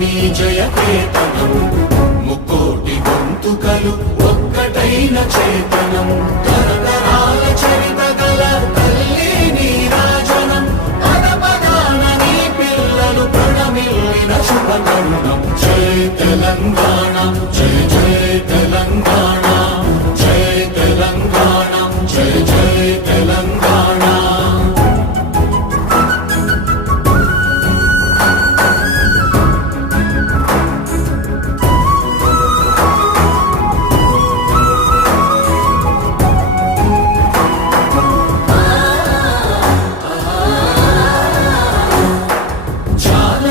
నీ జయకేతనం ముక్కోటి గొంతుకలు ఒక్కటైన చేతనం తరతరాల చరిత గల తల్లి నీరాజనం పద పదాన నీ పిల్లలు ప్రణమిల్లిన శుభకరుణం జయ తెలంగాణ జయ జయ